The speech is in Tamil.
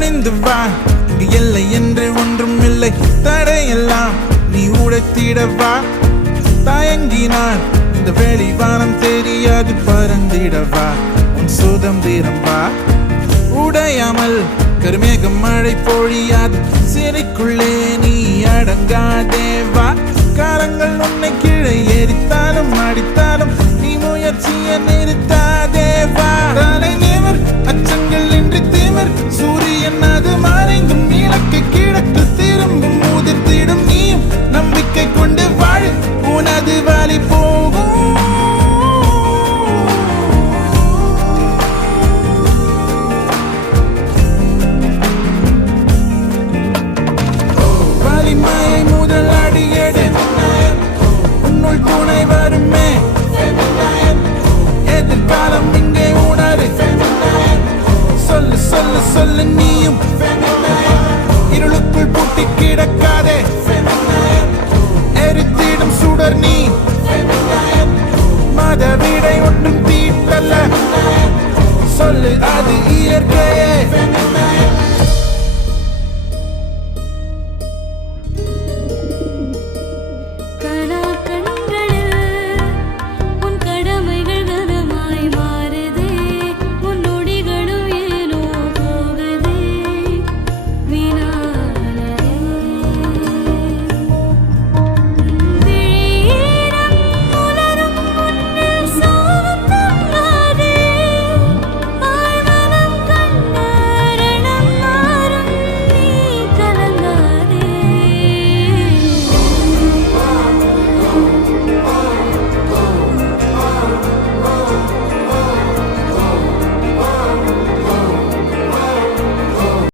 துணிந்து வா, இங்கு எல்லை என்று ஒன்றும் இல்லை. தடையெல்லாம் நீ உடைத்திடவா. தயங்கினான் இந்த வெளிவானம் தெரியாது. பறந்திடவா உன் சுதந்திரம் வா. உடையாமல் கருமேகம் மழை பொழியாது. சிறைக்குள்ளே நீ அடங்காதேவா. காலங்கள் உன்னை கீழே எரித்தாலும் அடித்தாலும் நீ முயற்சியை நிறுத்தாதேவா. தலை நிமிர், அச்சங்கள் இன்றி திமிர். சூரியன் அது மறைந்தும் இலக்கை கிழக்கு திரும்பும். முதிர்த்திடும் நீயும் நம்பிக்கை கொண்டு வாழ, உனது வழி போகும். வலிமையை முதல் அடியெடு, உன்னுள் துணை வருமே. எதிர்காலம் இங்கே உணரு. சொல்லு சொல்லு சொல்லு நீயும் இருளுக்குள் பூட்டி கிடக்காதே.